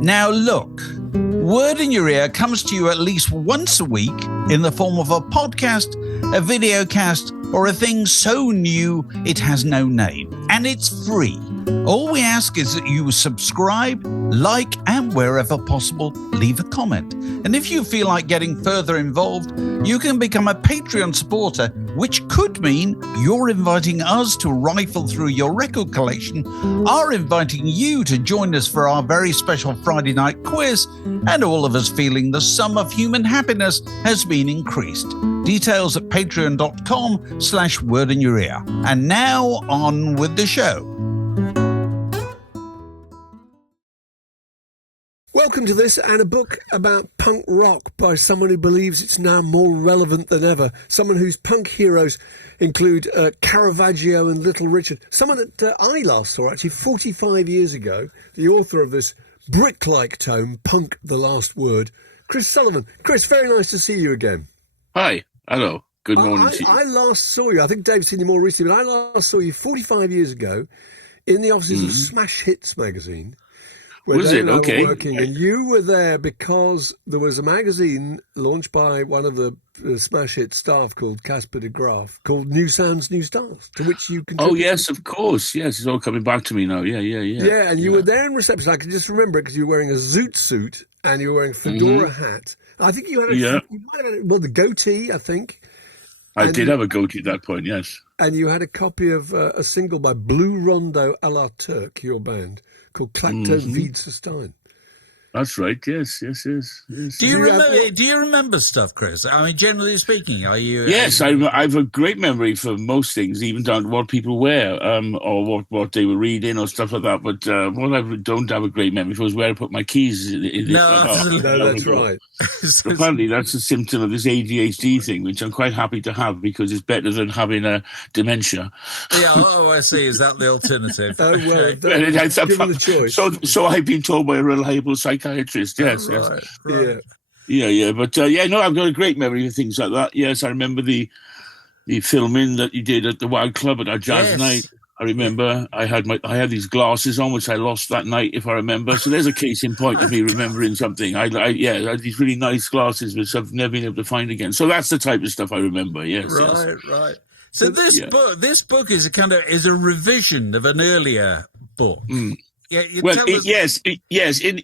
Now look, Word in Your Ear comes to you at least once a week in the form of a podcast, a videocast, or a thing so new it has no name. And it's free. All we ask is that you subscribe, like, and wherever possible, leave a comment. And if you feel like getting further involved, you can become a Patreon supporter, which could mean you're inviting us to rifle through your record collection, are inviting you to join us for our very special Friday night quiz, and all of us feeling the sum of human happiness has been increased. Details at patreon.com/wordinyour-ear. And now on with the show. Welcome to this and a book about punk rock by someone who believes it's now more relevant than ever. Someone whose punk heroes include Caravaggio and Little Richard. Someone that I last saw actually 45 years ago, the author of this brick-like tome, Punk, the Last Word, Chris Sullivan. Chris, very nice to see you again. Hi. Hello. Good morning to you. I last saw you, I think Dave's seen you more recently, but I last saw you 45 years ago in the offices of Smash Hits magazine. Was it? Okay. Working, and you were there because there was a magazine launched by one of the Smash Hit staff called Casper de Graaf called New Sounds, New Stars, to which you contributed. Oh, yes, of course. Yes, it's all coming back to me now. Yeah. Yeah, and you were there in reception. I can just remember it because you were wearing a zoot suit and you were wearing a fedora hat. I think you had you might have had the goatee, I think. I did have a goatee at that point, yes. And you had a copy of a single by Blue Rondo à la Turk, your band, called Klacto Vid Stein. That's right. Yes. Do you remember stuff, Chris? I mean, generally speaking, are you? Yes, I have a great memory for most things, even down to what people wear, or what they were reading, or stuff like that. But what I don't have a great memory for is where I put my keys. No, that's right. Apparently, that's a symptom of this ADHD thing, which I'm quite happy to have because it's better than having a dementia. Yeah. Oh, I see. Is that the alternative? Oh well, given the choice. So I've been told by a reliable psychiatrist. Yes. Right. Yeah. But I've got a great memory of things like that. Yes, I remember the filming that you did at the Wild Club at our jazz night. I remember I had these glasses on, which I lost that night, if I remember. So there's a case in point of me remembering something. I had these really nice glasses, which I've never been able to find again. So that's the type of stuff I rember. Yes. Right. So this book is a revision of an earlier book. Mm. Yes.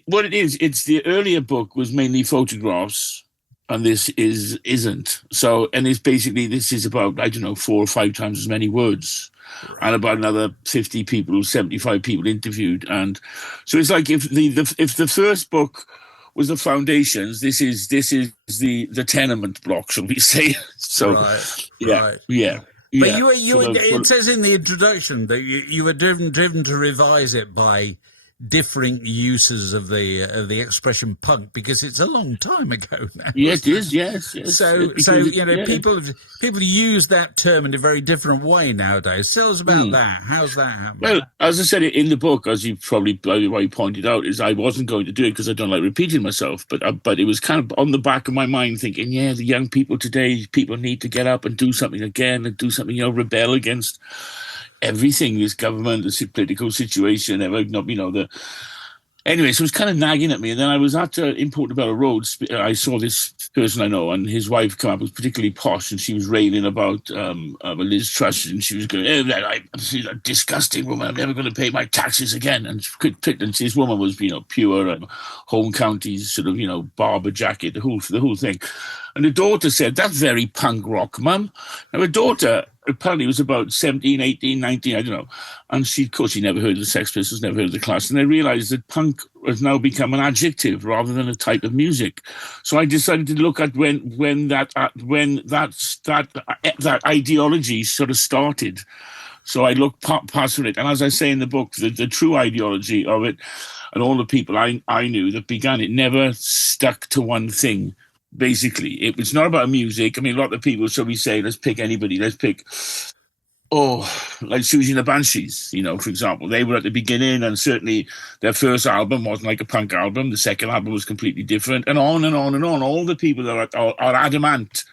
What it is, it's the earlier book was mainly photographs, and this isn't. So, and it's basically, this is about, 4 or 5 times as many words, and about another 50 people, 75 people interviewed, and so it's like if the first book was the foundations, this is the tenement block, shall we say? So, right. But it says in the introduction that you were driven to revise it by differing uses of the expression punk because it's a long time ago now. Yeah, it is. Yes. So people use that term in a very different way nowadays. Tell us about that. How's that happening? Well, as I said in the book, as you probably pointed out, is I wasn't going to do it because I don't like repeating myself. But it was kind of on the back of my mind, thinking, the young people today, people need to get up and do something again and do something, rebel against everything, this government, this political situation, Anyway, so it was kind of nagging at me. And then I was at in Portobello Road. I saw this person I know, and his wife come up, was particularly posh, and she was railing about Liz Truss, and she was going, she's a disgusting woman. I'm never going to pay my taxes again. And this woman was, pure home counties, sort of, barber jacket, the whole thing. And the daughter said, "That's very punk rock, Mum." Now, her daughter apparently was about 17, 18, 19, I don't know. And of course, she never heard of the Sex Pistols, never heard of the Clash. And they realized that punk has now become an adjective rather than a type of music. So I decided to look at when that ideology sort of started. So I looked past it. And as I say in the book, the true ideology of it and all the people I knew that began it never stuck to one thing. Basically, it was not about music. I mean, a lot of people, shall we say, let's pick anybody. Let's pick, like Susie and the Banshees, for example. They were at the beginning, and certainly their first album wasn't like a punk album. The second album was completely different, and on and on and on. All the people that are adamant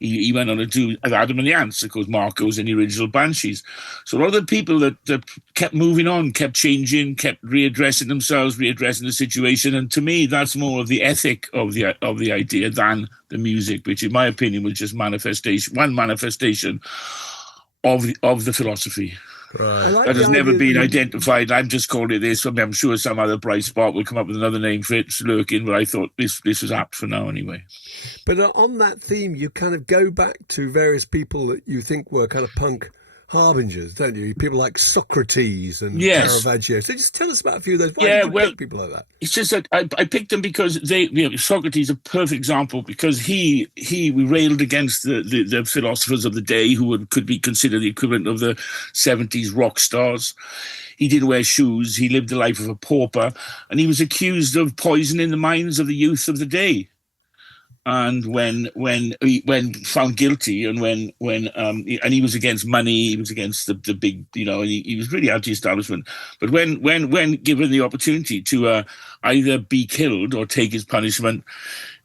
He went on to do Adam and the Ants, of course, Marco's and the original Banshees. So a lot of the people that kept moving on, kept changing, kept readdressing themselves, readdressing the situation. And to me, that's more of the ethic of the idea than the music, which in my opinion was just one manifestation of the philosophy. Right. Like that has never been that identified. I'm just calling it this. I mean, I'm sure some other bright spot will come up with another name for it, lurking, but I thought this was apt for now anyway. But on that theme, you kind of go back to various people that you think were kind of punk harbingers, don't you? People like Socrates and Caravaggio. So just tell us about a few of those. Why did you pick people like that? it's just that I picked them because Socrates is a perfect example, because we railed against the philosophers of the day who could be considered the equivalent of the 70s rock stars. He didn't wear shoes. He lived the life of a pauper, and he was accused of poisoning the minds of the youth of the day. And when found guilty, and when he was against money, he was against the big, and he was really anti-establishment. But when given the opportunity to either be killed or take his punishment,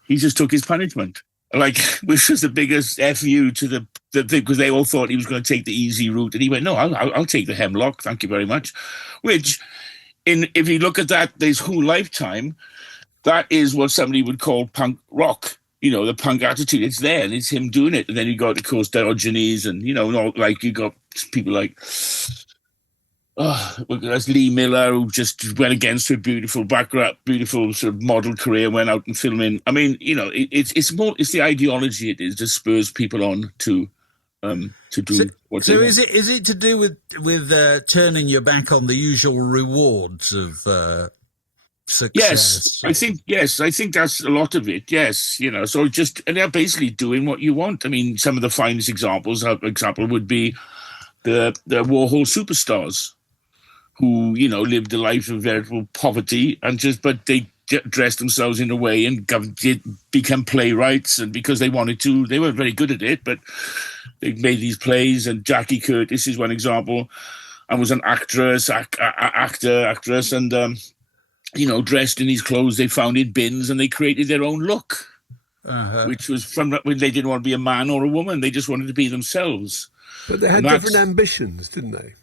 he just took his punishment. Which was the biggest FU to the thing, because they all thought he was going to take the easy route, and he went, "No, I'll take the hemlock, thank you very much." Which, if you look at that, his whole lifetime, that is what somebody would call punk rock. The punk attitude, it's there, and it's him doing it. And then you got, of course, Diogenes, and you got people like, that's Lee Miller, who just went against her beautiful background, beautiful sort of model career, went out and filming. I mean, it's the ideology it is that spurs people on to do what they want. So is it to do with turning your back on the usual rewards of success? Yes, I think that's a lot of it. Yes, so and they're basically doing what you want. I mean, some of the finest example would be the Warhol superstars, who lived a life of veritable poverty, but they dressed themselves in a way and become playwrights, and because they wanted to, they weren't very good at it, but they made these plays. And Jackie Curtis is one example, and was an actress, and dressed in these clothes they found in bins, and they created their own look, which was from when they didn't want to be a man or a woman. They just wanted to be themselves. But they had different ambitions, didn't they?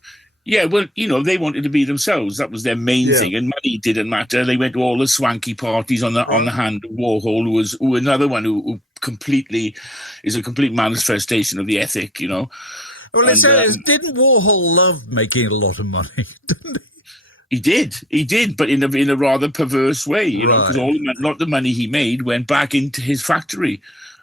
Yeah, well, they wanted to be themselves. That was their main thing, and money didn't matter. They went to all the swanky parties on the hand of Warhol, who another one who completely is a complete manifestation of the ethic, Well, didn't Warhol love making a lot of money? Didn't he? He did, but in a rather perverse way, because a lot of the money he made went back into his factory,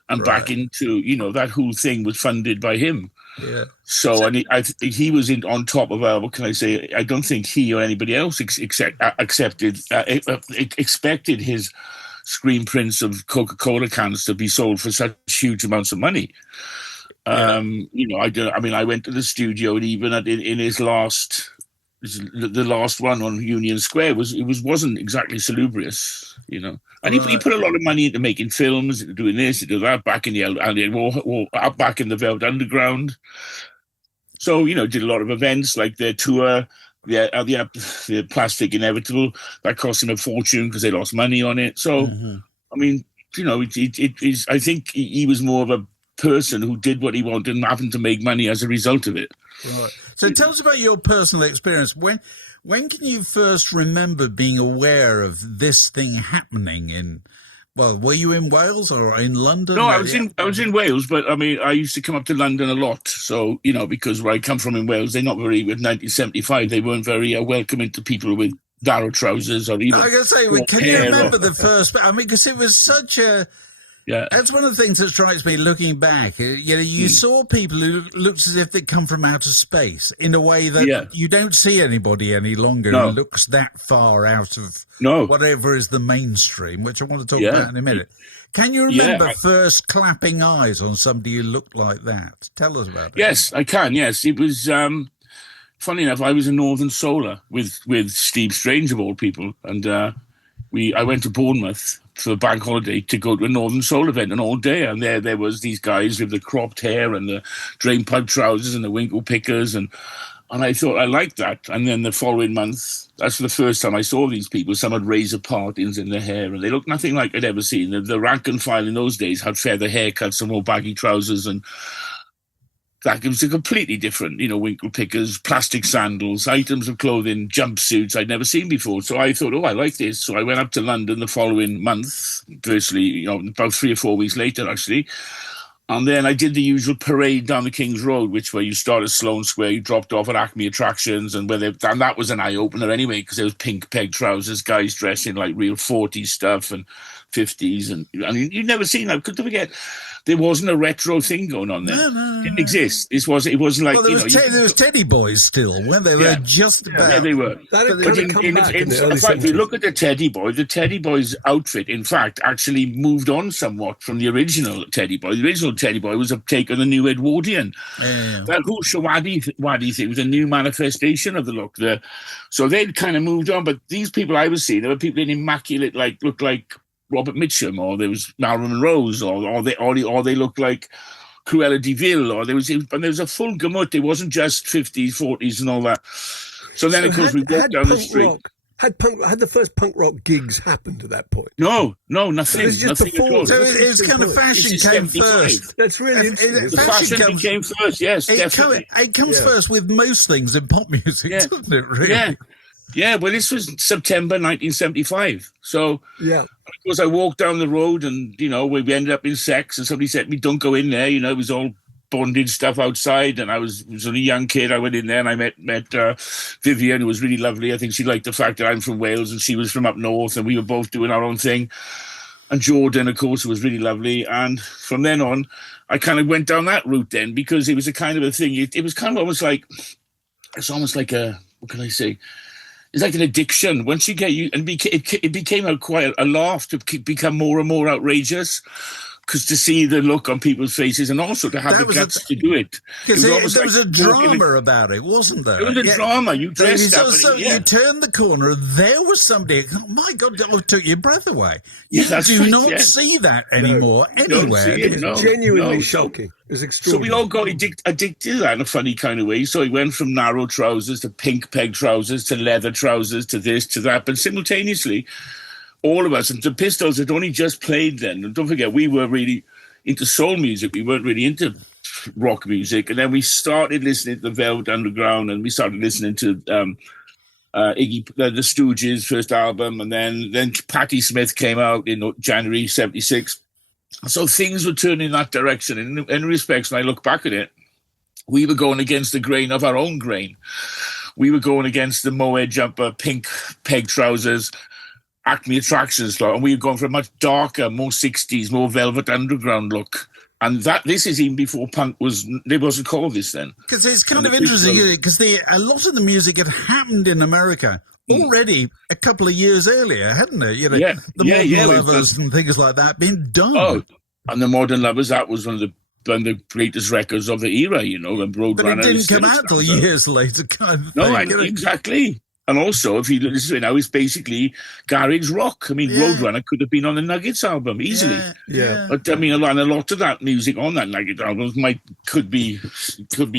and back into, that whole thing was funded by him. Yeah. So, and he was on top of, what can I say? I don't think he or anybody else expected his screen prints of Coca-Cola cans to be sold for such huge amounts of money. I went to the studio, and even in his the last one on Union Square wasn't exactly salubrious, And he put a lot of money into making films, doing this, do that, back in back in the Velvet Underground. So did a lot of events like their tour, the Plastic Inevitable, that cost him a fortune because they lost money on it. So I mean, it is. I think he was more of a person who did what he wanted and happened to make money as a result of it. Right. So tell us about your personal experience. When can you first remember being aware of this thing happening were you in Wales or in London? No, I was in Wales, but I mean, I used to come up to London a lot. So, because where I come from in Wales, with 1975, they weren't very welcoming to people with narrow trousers or even. I gotta say, can you remember the first? I mean, because it was such a. Yeah, that's one of the things that strikes me looking back. You saw people who looked as if they'd come from outer space in a way that you don't see anybody any longer who looks that far out of whatever is the mainstream, which I want to talk about in a minute. Can you remember first clapping eyes on somebody who looked like that? Tell us about it. Yes, I can. Yes, it was. Funny enough, I was in Northern Solar with Steve Strange of all people, and I went to Bournemouth for a bank holiday to go to a Northern Soul event, and all day, and there was these guys with the cropped hair and the drain pipe trousers and the winkle pickers, and And I thought I liked that. And then the following month, that's the first time I saw these people. Some had razor partings in their hair, and they looked nothing like I'd ever seen. The rank and file in those days had feather haircuts and more baggy trousers, and that was a completely different, winkle pickers, plastic sandals, items of clothing, jumpsuits I'd never seen before. So I thought, I like this. So I went up to London the following month, virtually, about 3 or 4 weeks later, actually. And then I did the usual parade down the King's Road, where you start at Sloane Square, you dropped off at Acme Attractions, and that was an eye-opener anyway, because there was pink peg trousers, guys dressing like real 40s stuff and 50s, and you'd never seen that. Don't forget, there wasn't a retro thing going on there. No. It didn't exist. It wasn't like, there was Teddy Boys still, weren't they? They were just about. Yeah, they were. In fact, if you look at the Teddy Boys outfit, in fact, actually moved on somewhat from the original Teddy Boy. The original Teddy Boy was a take on the new Edwardian. Yeah. That whole Shawadi thing was a new manifestation of the look there. So they'd kind of moved on, but these people I was seeing, there were people in immaculate, looked like Robert Mitchum, or there was Marilyn Monroe, or they looked like Cruella de Vil, or there was a full gamut. It wasn't just 50s, 40s, and all that. So then, of course, we walked down the street. Had the first punk rock gigs happened at that point? No, nothing. It was just nothing before. So it's kind of fashion came first. That's really interesting. The fashion came first, yes, definitely. It comes first with most things in pop music, doesn't it, really? Yeah, well, this was September 1975. So, of course, I walked down the road and, we ended up in sex, and somebody said to me, don't go in there. It was all bondage stuff outside, and I was only a young kid. I went in there and I met Vivian, who was really lovely. I think she liked the fact that I'm from Wales and she was from up north, and we were both doing our own thing. And Jordan, of course, was really lovely. And from then on, I kind of went down that route then, because it was a kind of a thing. It was kind of almost like, what can I say? It's like an addiction. Once you get it became quite a laugh to become more and more outrageous, because to see the look on people's faces, and also to have the guts to do it. Because there was a drama about it, wasn't there? There was a drama. You dressed up. You turned the corner, there was somebody. Oh my God, that took your breath away. You do not see that anymore anywhere. It's genuinely shocking. It's extraordinary. So we all got addicted to that in a funny kind of way. So it went from narrow trousers to pink peg trousers to leather trousers to this, to that. But simultaneously, all of us, and the Pistols had only just played then. And don't forget, we were really into soul music. We weren't really into rock music. And then we started listening to the Velvet Underground, and we started listening to the Stooges' first album. And then Patti Smith came out in January 76. So things were turning in that direction. And in respects, when I look back at it, we were going against the grain of our own grain. We were going against the mohair jumper, pink peg trousers, Acme Attractions, and we were going for a much darker, more 60s, more Velvet Underground look. And this is even before punk wasn't called this then. Because it's kind of interesting, because a lot of the music had happened in America already a couple of years earlier, hadn't it? The Modern Lovers and things like that being done. Oh, and the Modern Lovers, that was one of the greatest records of the era, the Roadrunner. But it didn't come out till years later, kind of thing. No, exactly. And also, if you listen to it now, it's basically garage rock. I mean, Roadrunner could have been on the Nuggets album easily. Yeah. But I mean, a lot of that music on that Nuggets album could be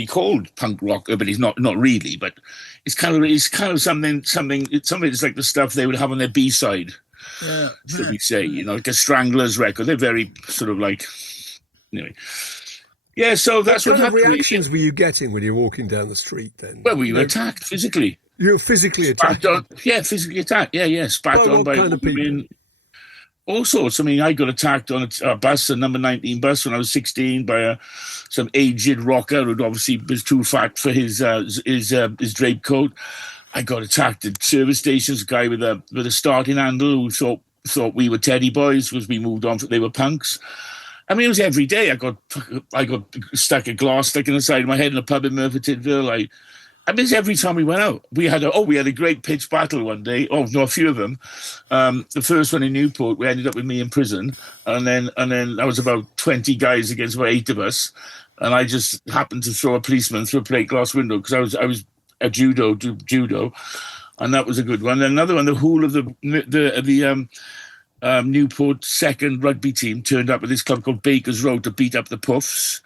called punk rock, but it's not really. But it's kind of something. It's like the stuff they would have on their B-side. Yeah. Should we say? Like a Stranglers record. They're very sort of like, anyway. Yeah. So that's what happened. What reactions were you getting when you were walking down the street then? Well, we were attacked physically. You were physically attacked? Physically attacked. Yeah. Spat on by kind of people? All sorts. I mean, I got attacked on a bus, a number 19 bus, when I was 16 by some aged rocker who obviously was too fat for his drape coat. I got attacked at service stations. A guy with a starting handle who thought we were Teddy Boys because we moved on. They were punks. I mean, it was every day. I got a glass stuck in the side of my head in a pub in Murphy-Tydville. I mean, every time we went out, we had a great pitched battle one day. Oh no, a few of them. The first one in Newport, we ended up with me in prison, and then that was about 20 guys against about 8 of us, and I just happened to throw a policeman through a plate glass window because I was a judo, and that was a good one. Then another one, the whole of the Newport second rugby team turned up at this club called Baker's Road to beat up the Puffs.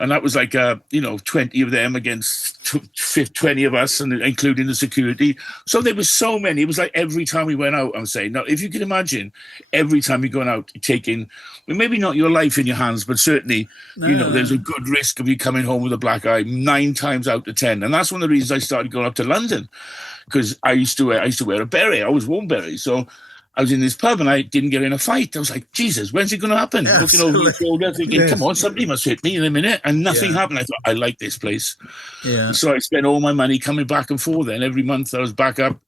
And that was like, 20 of them against 20 of us, and including the security. So there was so many. It was like every time we went out, I'm saying, now, if you can imagine, every time you're going out, taking, well, maybe not your life in your hands, but certainly, there's a good risk of you coming home with a black eye 9 times out of 10. And that's one of the reasons I started going up to London, because I used to wear a beret. I always wore beret. So I was in this pub and I didn't get in a fight. I was like, Jesus, when's it going to happen? Looking over my shoulder, thinking, come on, somebody must hit me in a minute. And nothing happened. I thought, I like this place. Yeah. So I spent all my money coming back and forth. And every month I was back up,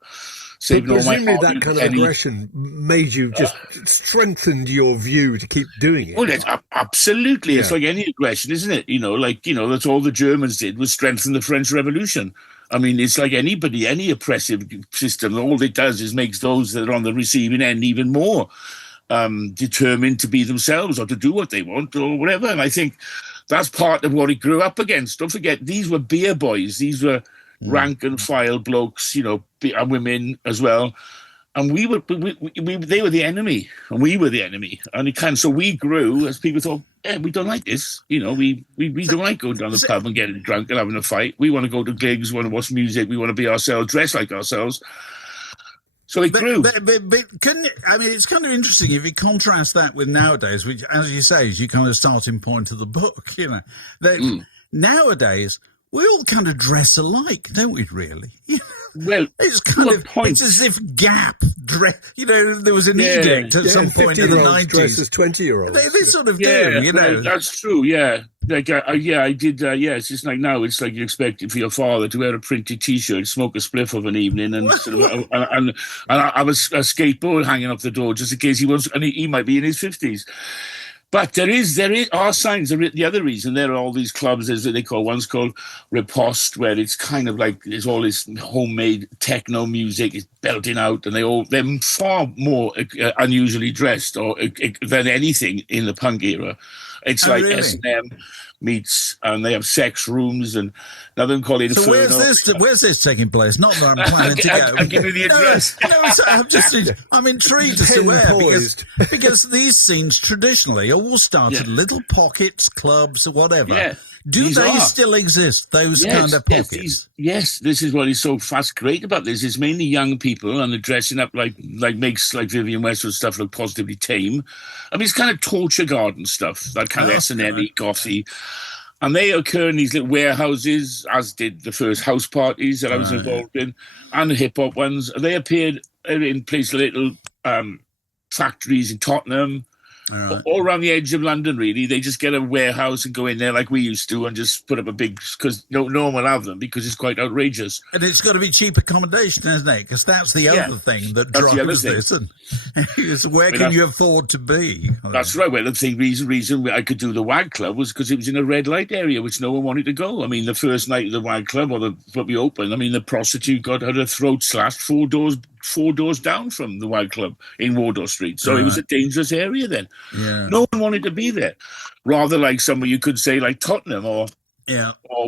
saving all my money. Presumably that kind of aggression made you just strengthened your view to keep doing it. Well, absolutely. Yeah. It's like any aggression, isn't it? That's all the Germans did was strengthen the French Revolution. I mean, it's like anybody, any oppressive system, all it does is makes those that are on the receiving end even more determined to be themselves or to do what they want or whatever. And I think that's part of what it grew up against. Don't forget, these were beer boys. These were rank and file blokes, and women as well. And they were the enemy, and we were the enemy. And so we grew as people thought, we don't like this. We don't like going down the pub and getting drunk and having a fight. We want to go to gigs, we want to watch music, we want to be ourselves, dress like ourselves. So it grew. But it's kind of interesting if you contrast that with nowadays, which, as you say, is your kind of starting point of the book. Nowadays, we all kind of dress alike, don't we, really? Well, it's as if Gap dress. There was an edict at some point in the 90s. Dress as 20-year-olds. They sort of do. Well, that's true. Yeah, I did. It's just like now. It's like you expect for your father to wear a printed T-shirt, smoke a spliff of an evening, and and have a skateboard hanging off the door just in case he wants. And he might be in his 50s. But there are signs. The other reason there are all these clubs, as they call, one's called Riposte, where it's kind of like there's all this homemade techno music is belting out, and they're far more unusually dressed than anything in the punk era. It's like really? S&M meets, and they have sex rooms, and another one called Inferno. So where's this taking place? Not that I'm planning to go. I'll give you the address. I'm intrigued as to where, because these scenes traditionally all started little pockets, clubs, or whatever. Yeah. Do they still exist, those kind of pockets? Yes, this is what is so great about this. It's mainly young people, and they're dressing up like makes like Vivienne Westwood stuff look positively tame. I mean, it's kind of torture garden stuff, that kind of S&M-y, gothy. And they occur in these little warehouses, as did the first house parties that I was involved in, and the hip-hop ones. They appeared in places little factories in Tottenham, all around the edge of London, really. They just get a warehouse and go in there like we used to and just put up a big, because no one will have them because it's quite outrageous. And it's got to be cheap accommodation, isn't it? Because that's the other thing that drives this. And where can you afford to be? That's right. Well, the reason I could do the WAG Club was because it was in a red light area, which no one wanted to go. I mean, the first night of the WAG Club, or the we opened, I mean, the prostitute got her throat slashed 4 doors down from the WAG Club in Wardour Street. So it was a dangerous area then. Yeah. No one wanted to be there. Rather like somewhere you could say like Tottenham or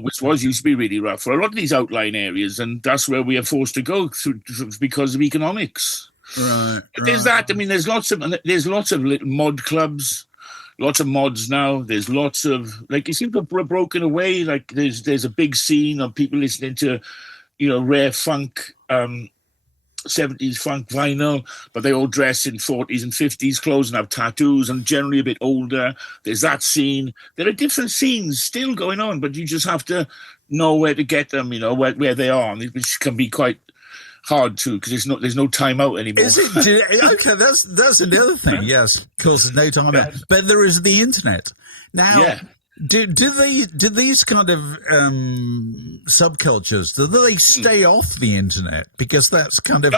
which used to be really rough for a lot of these outlying areas, and that's where we are forced to go through because of economics. Right. There's that. I mean, there's lots of little mod clubs, lots of mods now. There's lots of, like, you seem to have broken away. Like there's a big scene of people listening to, rare funk. 70s funk vinyl, but they all dress in 40s and 50s clothes and have tattoos and generally a bit older. There's that scene. There are different scenes still going on, but you just have to know where to get them, where they are, which can be quite hard to, because there's no time out anymore. Is it? Okay, that's another thing. Yes, of course, there's no time out, but there is the internet now. Yeah. Do these kind of subcultures, do they stay off the internet? Because that's kind of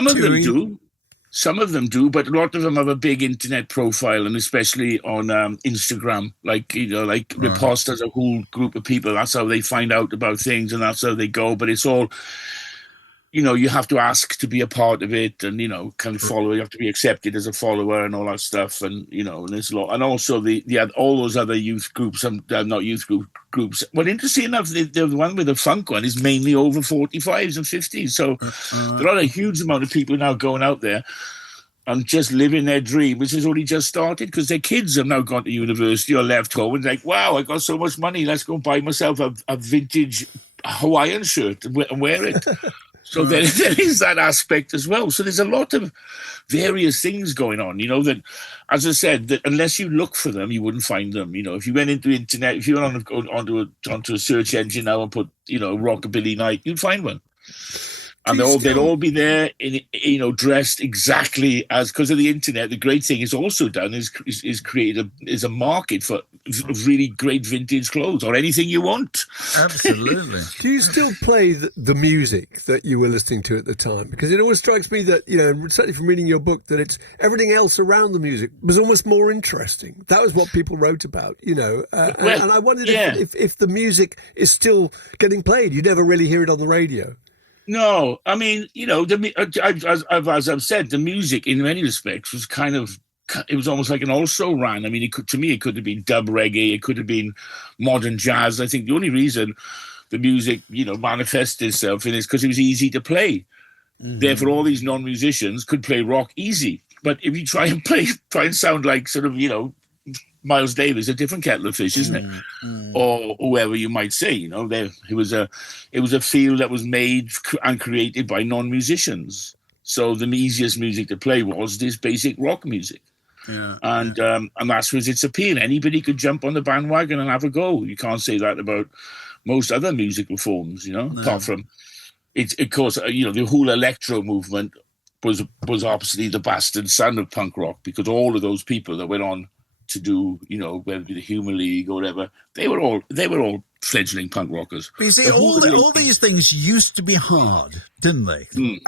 Some of them do, but a lot of them have a big internet profile, and especially on Instagram. Riposte as a whole group of people. That's how they find out about things, and that's how they go. But it's all, you have to ask to be a part of it, and kind of follow. You have to be accepted as a follower and all that stuff, and and there's a lot. And also all those other youth groups, not youth groups. Well, interesting enough, the one with the funk one is mainly over 45s and 50s. So there are a huge amount of people now going out there. and just living their dream, which has only just started because their kids have now gone to university or left home and like, wow, I got so much money, let's go buy myself a vintage Hawaiian shirt and wear it. So there is that aspect as well. So there's a lot of various things going on, that, as I said, that unless you look for them, you wouldn't find them. If you went into the internet, if you went onto a search engine now and put, rockabilly night, you'd find one. And they'll all be there, dressed exactly as, because of the internet. The great thing it's also done is created a market for really great vintage clothes or anything you want. Absolutely. Do you still play the music that you were listening to at the time? Because it always strikes me that, certainly from reading your book, that it's everything else around the music was almost more interesting. That was what people wrote about, and I wondered if the music is still getting played. You never really hear it on the radio. No, I mean, as I've said, the music in many respects was it was almost like an also ran. I mean, it could have been dub reggae, it could have been modern jazz. I think the only reason the music, manifested itself in is because it was easy to play. Mm-hmm. Therefore, all these non-musicians could play rock easy. But if you try and sound like sort of, Miles Davis, a different kettle of fish, isn't it? Or whoever you might say, it was a field that was made and created by non-musicians. So the easiest music to play was this basic rock music. Yeah, and that's was its appeal. Anybody could jump on the bandwagon and have a go. You can't say that about most other musical forms, No. Apart from, of course, the whole electro movement was obviously the bastard son of punk rock, because all of those people that went on to do, whether it be the Human League or whatever, they were all fledgling punk rockers. But you see, all these things used to be hard, didn't they?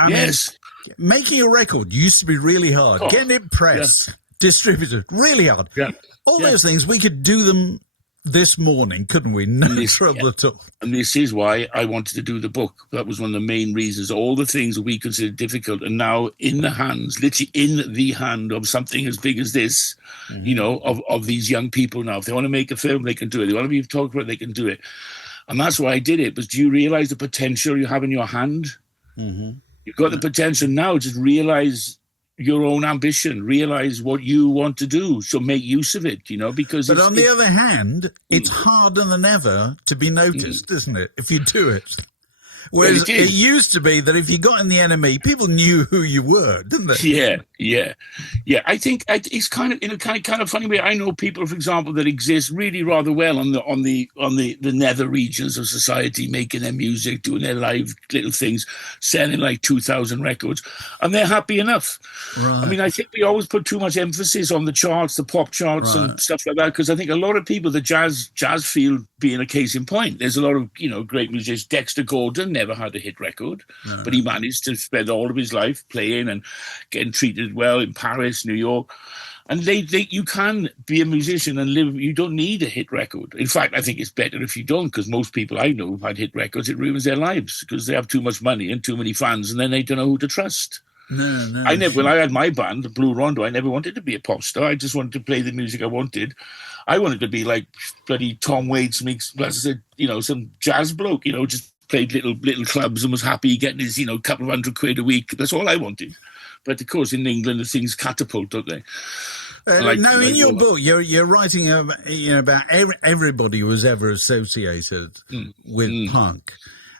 Yes. Making a record used to be really hard. Getting it pressed, distributed, really hard. Yeah. All those things, we could do them this morning, couldn't we? No trouble at all. And this is why I wanted to do the book. That was one of the main reasons. All the things that we considered difficult are now in the hands, literally in the hand of something as big as this, of these young people now. If they want to make a film, they can do it. If they want to be a photographer, they can do it. And that's why I did it. But do you realize the potential you have in your hand? Mm-hmm. You've got the potential now. Just realize your own ambition, realize what you want to do, so make use of it, because... But on the other hand, it's harder than ever to be noticed, isn't it, if you do it? Whereas it used to be that if you got in the NME, people knew who you were, didn't they? Yeah. I think it's kind of in a kind of funny way. I know people, for example, that exist really rather well on the nether regions of society, making their music, doing their live little things, selling like 2,000 records, and they're happy enough. Right. I mean, I think we always put too much emphasis on the charts, the pop charts, and stuff like that, because I think a lot of people, the jazz field being a case in point, there's a lot of great musicians. Dexter Gordon never had a hit record, but he managed to spend all of his life playing and getting treated well in Paris, New York. And you can be a musician and live. You don't need a hit record. In fact, I think it's better if you don't, because most people I know who've had hit records, it ruins their lives because they have too much money and too many fans, and then they don't know who to trust. No. When I had my band, Blue Rondo, I never wanted to be a pop star. I just wanted to play the music I wanted. I wanted to be like bloody Tom Waits, some jazz bloke, just played little clubs and was happy getting his, couple of £100 a week. That's all I wanted. But of course, in England, the things catapult, don't they? In your book, you're writing about everybody who was ever associated with punk.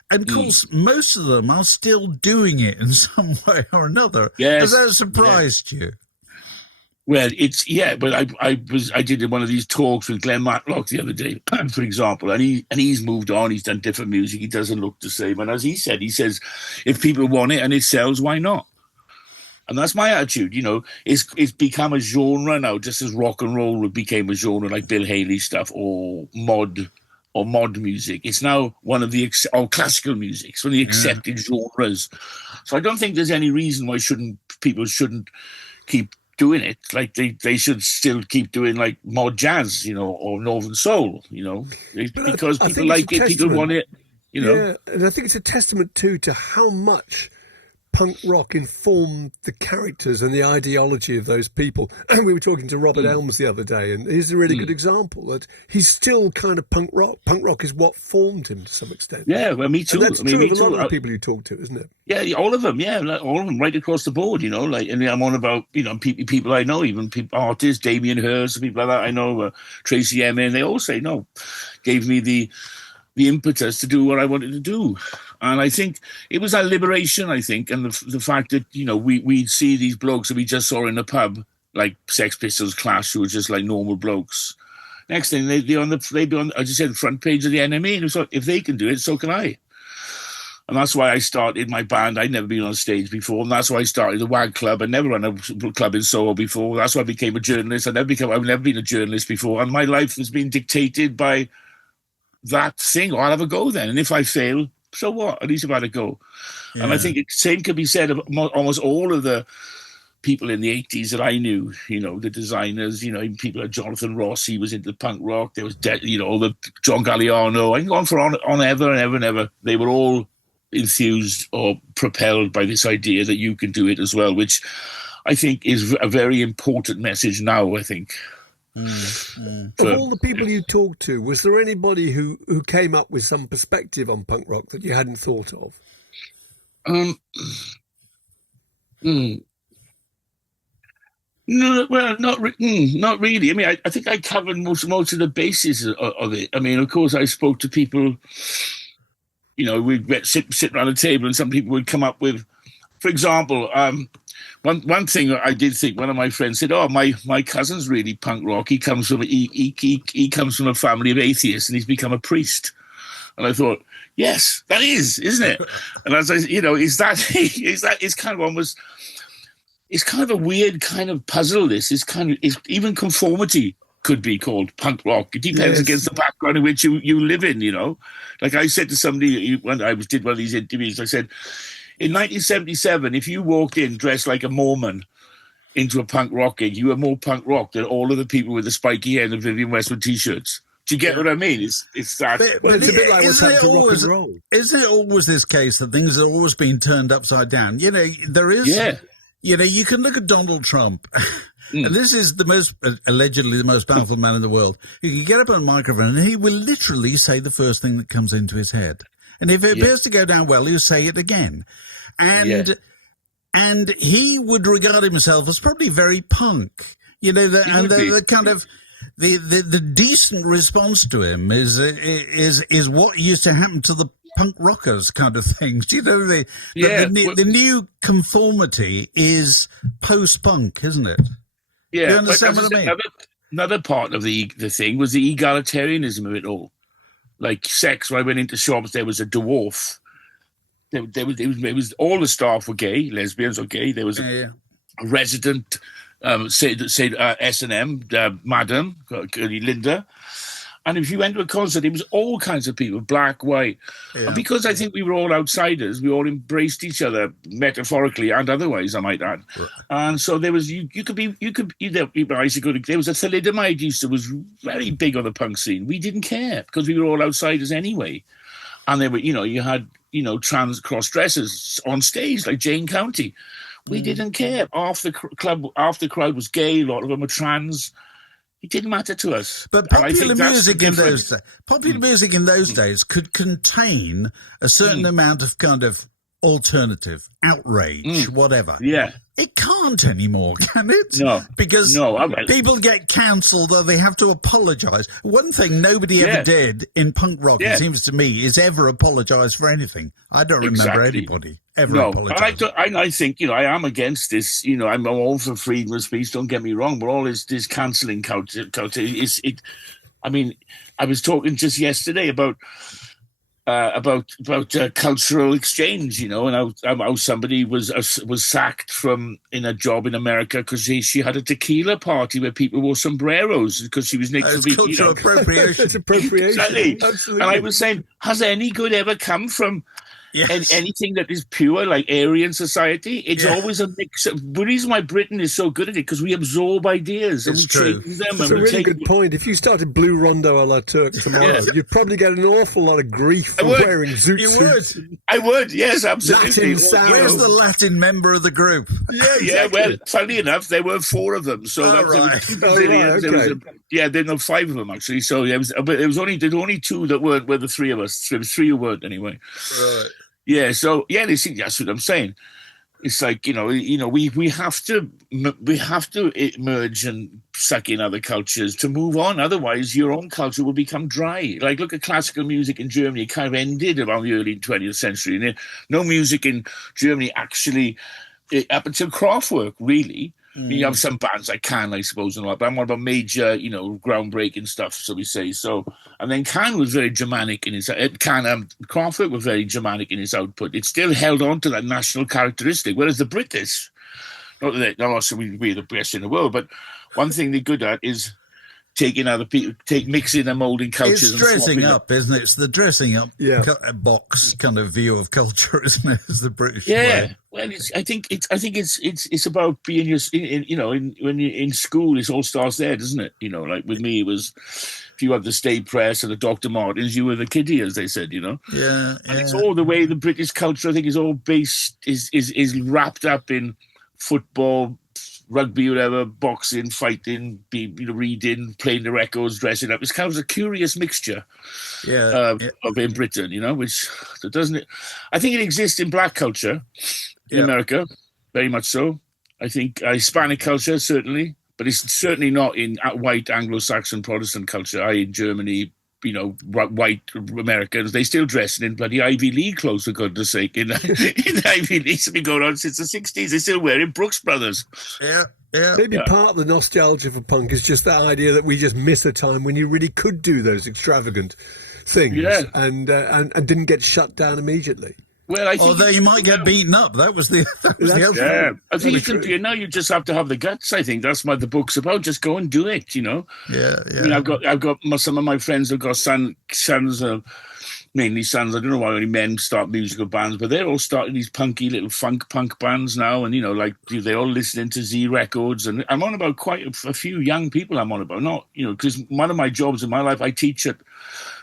And of course, most of them are still doing it in some way or another. Yes. Has that surprised you? Well, but I did one of these talks with Glenn Matlock the other day, for example, and he's moved on. He's done different music. He doesn't look the same. And as he says, if people want it and it sells, why not? And that's my attitude. It's become a genre now, just as rock and roll became a genre, like Bill Haley stuff or mod music. It's now one of the classical music. It's one of the accepted genres. So I don't think there's any reason why people shouldn't keep doing it. Like they should still keep doing like mod jazz, or Northern Soul, because people like it, people want it, Yeah, and I think it's a testament too to how much punk rock informed the characters and the ideology of those people. We were talking to Robert Elms the other day, and he's a really good example that he's still kind of punk rock. Punk rock is what formed him to some extent. Yeah, well, me too. And that's true of a lot of the people you talk to, isn't it? Yeah, all of them. Yeah, all of them, right across the board. You know, like, and I'm on about people I know, even artists, Damien Hirst, people like that I know, Tracy Emin. They all say no, gave me the impetus to do what I wanted to do. And I think it was our liberation, I think, and the fact that, we'd see these blokes that we just saw in the pub, like Sex Pistols, Clash, who were just like normal blokes. Next thing, they'd be on, as you said, the front page of the NME, and it was like, if they can do it, so can I. And that's why I started my band. I'd never been on stage before, and that's why I started the WAG Club. I'd never run a club in Soho before. That's why I became a journalist. I've never been a journalist before, and my life has been dictated by that thing. I'll have a go then, and if I fail, so what? At least I've had a go. Yeah. And I think the same could be said of almost all of the people in the 80s that I knew, the designers, even people like Jonathan Ross, he was into punk rock. There was, the John Galliano. I can go on ever and ever and ever. They were all enthused or propelled by this idea that you can do it as well, which I think is a very important message now, I think. Of all the people you talked to, was there anybody who came up with some perspective on punk rock that you hadn't thought of? No, well, not really. I mean, I think I covered most of the bases of it. I mean, of course, I spoke to people. We'd sit around a table, and some people would come up with, for example, one thing I did think. One of my friends said, "Oh, my cousin's really punk rock. He comes from he comes from a family of atheists, and he's become a priest." And I thought, yes, that is, isn't it? And as I, is that it's kind of almost. It's kind of a weird kind of puzzle. Is even conformity could be called punk rock. It depends against the background in which you live in. Like I said to somebody when I did one of these interviews, I said, in 1977, if you walked in dressed like a Mormon into a punk rock gig, you were more punk rock than all of the people with the spiky hair and the Vivian Westwood t-shirts. Do you get what I mean? It's that. But it's a bit like what's happened to rock and roll. Isn't it always this case that things are always being turned upside down? There is. Yeah. You can look at Donald Trump, and this is allegedly the most powerful man in the world. He can get up on a microphone and he will literally say the first thing that comes into his head. And if it appears to go down well, he'll say it again. And he would regard himself as probably very punk. The kind of the decent response to him is what used to happen to the punk rockers kind of things. The new conformity is post-punk, isn't it? Yeah. You understand what I mean? Another part of the thing was the egalitarianism of it all. Like sex, when I went into shops, there was a dwarf. There was all the staff were gay, lesbians or gay. There was a resident, S&M, Madam, Linda. And if you went to a concert, it was all kinds of people, black, white. Yeah. And because I think we were all outsiders, we all embraced each other metaphorically and otherwise, I might add. Right. And so there was, there was a thalidomide who was very big on the punk scene. We didn't care because we were all outsiders anyway. And there were, you had, trans cross-dressers on stage like Jane County. We didn't care. Half the crowd was gay. A lot of them were trans. It didn't matter to us. But popular music in those days could contain a certain amount of kind of alternative, outrage, whatever. Yeah. It can't anymore, can it? No. Because people get cancelled or they have to apologise. One thing nobody ever did in punk rock, it seems to me, is ever apologise for anything. I don't remember anybody ever apologising. I think, I am against this. I'm all for freedom of speech, don't get me wrong, but all this cancelling culture I was talking just yesterday about cultural exchange, and how somebody was sacked in a job in America because she had a tequila party where people wore sombreros because she was next to cultural appropriation. It's appropriation. Exactly. Absolutely. And I was saying, has any good ever come from Yes. And anything that is pure, like Aryan society, it's always a mix. The reason why Britain is so good at it, because we absorb ideas and we change them. That's a really good point. If you started Blue Rondo a la Turk tomorrow, you'd probably get an awful lot of grief for wearing zoot suits. I would, yes, absolutely. Where's the Latin member of the group? Yeah, exactly. Well, funny enough, there were 4 of them. So there were 2 Brazilians. There were 5 of them, actually. So there was only 2 that weren't, were the 3 of us. There was 3 who weren't, anyway. Right. Yeah, so that's what I'm saying. It's like we have to merge and suck in other cultures to move on. Otherwise, your own culture will become dry. Like, look at classical music in Germany; it kind of ended around the early 20th century. And no music in Germany actually up until Kraftwerk, really. You have some bands like Can, I suppose, and all that, but I'm more about major, groundbreaking stuff, so we say. So, and then Can was very Germanic in its Kraftwerk was very Germanic in its output. It still held on to that national characteristic, whereas the British, not that we're the best in the world, but one thing they're good at is taking other people, mixing and molding cultures. It's dressing up, isn't it? It's the dressing up box kind of view of culture, isn't it? It's the British way. Well, I think it's about being when you're in school, it all starts there, doesn't it? Like with me, it was if you have the State Press or the Dr. Martens, you were the kiddie, as they said. And it's all the way the British culture, I think, is all based is wrapped up in football, rugby, whatever, boxing, fighting, reading, playing the records, dressing up. It's kind of a curious mixture of in Britain, which doesn't. I think it exists in black culture in America, very much so. I think Hispanic culture, certainly, but it's certainly not in white Anglo-Saxon Protestant culture, in Germany. White Americans, they still dress in bloody Ivy League clothes, for goodness sake. In Ivy League, it's been going on since the 60s. They're still wearing Brooks Brothers. Yeah. Maybe part of the nostalgia for punk is just that idea that we just miss a time when you really could do those extravagant things and didn't get shut down immediately. Well, I think although you might get beaten up. That was the other. I think you can do it now. You just have to have the guts. I think that's what the book's about. Just go and do it. Yeah. I mean, I've got some of my friends have got sons, mainly sons. I don't know why only men start musical bands, but they're all starting these punky little punk bands now, and they're all listening to Z Records. And I'm on about quite a few young people. I'm on about not because one of my jobs in my life, I teach at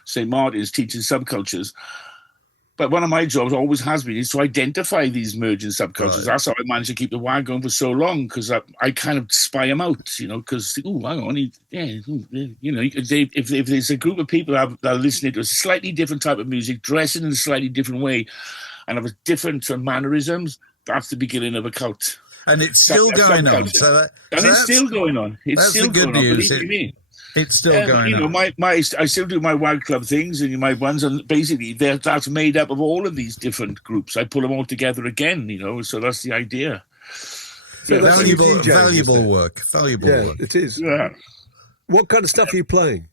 St. Martin's, teaching subcultures. But one of my jobs always has been is to identify these emerging subcultures. Right. That's how I managed to keep the wire going for so long, because I kind of spy them out, because, hang on, if there's a group of people that are listening to a slightly different type of music, dressing in a slightly different way, and have different mannerisms, that's the beginning of a cult. And it's still going on. It's still going on. It's still going on, believe you me. It's still going on. I still do my wild club things and my ones, and basically that's made up of all of these different groups. I pull them all together again, so that's the idea. So valuable work. It is. Yeah. What kind of stuff are you playing?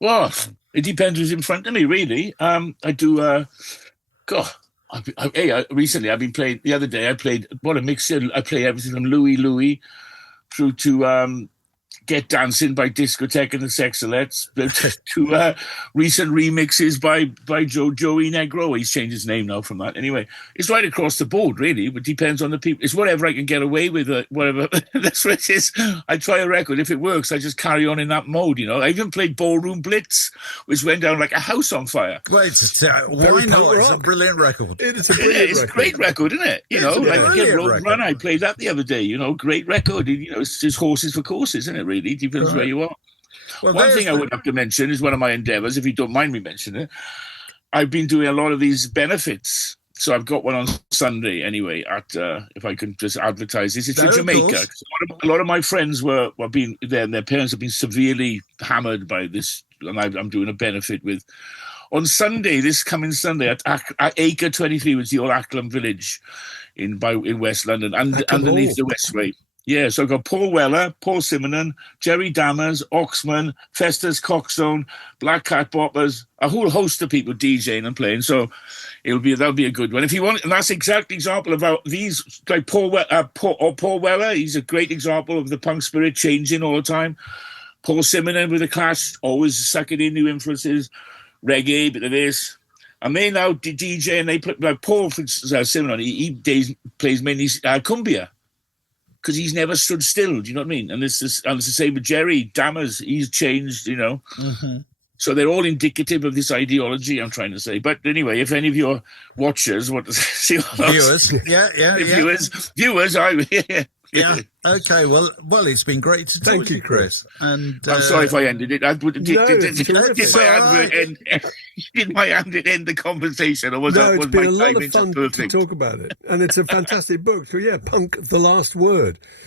Well, it depends who's in front of me, really. I do. Recently I've been playing. The other day I played. What a mixture! I play everything from Louie through to Get Dancing by Discotheque and the Sexalettes, to recent remixes by Joey Negro. He's changed his name now from that. Anyway, it's right across the board, really. But depends on the people. It's whatever I can get away with. Whatever. That's what it is. I try a record. If it works, I just carry on in that mode. I even played Ballroom Blitz, which went down like a house on fire. Wait, why not? It's a brilliant record. It's a brilliant record. A great record, isn't it? Road Run. I played that the other day. Great record. It's just horses for courses, isn't it? Really. Depends where you are. Well, one thing I would have to mention is one of my endeavors, if you don't mind me mentioning it. I've been doing a lot of these benefits. So I've got one on Sunday anyway, at if I can just advertise this. It's in Jamaica. A lot of my friends were being there, and their parents have been severely hammered by this, and I'm doing a benefit with. On Sunday, this coming Sunday, at Acre 23, which is the old Acklam village in West London, underneath the Westway. Yeah, so I've got Paul Weller, Paul Simonon, Jerry Dammers, Oxman, Festus Coxstone, Black Cat Boppers, a whole host of people DJing and playing. So that'll be a good one. If you want, and that's an exact example about these, like Paul Weller, he's a great example of the punk spirit changing all the time. Paul Simonon with the Clash, always sucking in new influences, reggae, bit of this. And they now DJ, and they play. Paul, for instance, he plays mainly cumbia because he's never stood still. Do you know what I mean? And it's the same with Jerry Dammers. He's changed, Mm-hmm. So they're all indicative of this ideology, I'm trying to say. But anyway, if any of your watchers want to see viewers, viewers, yeah. Okay. Well, it's been great to talk to you, Chris. And I'm sorry if I ended it. Did my hand end the conversation? Or it's been a lot of fun to talk about it, and it's a fantastic book. So yeah, Punk: The Last Word.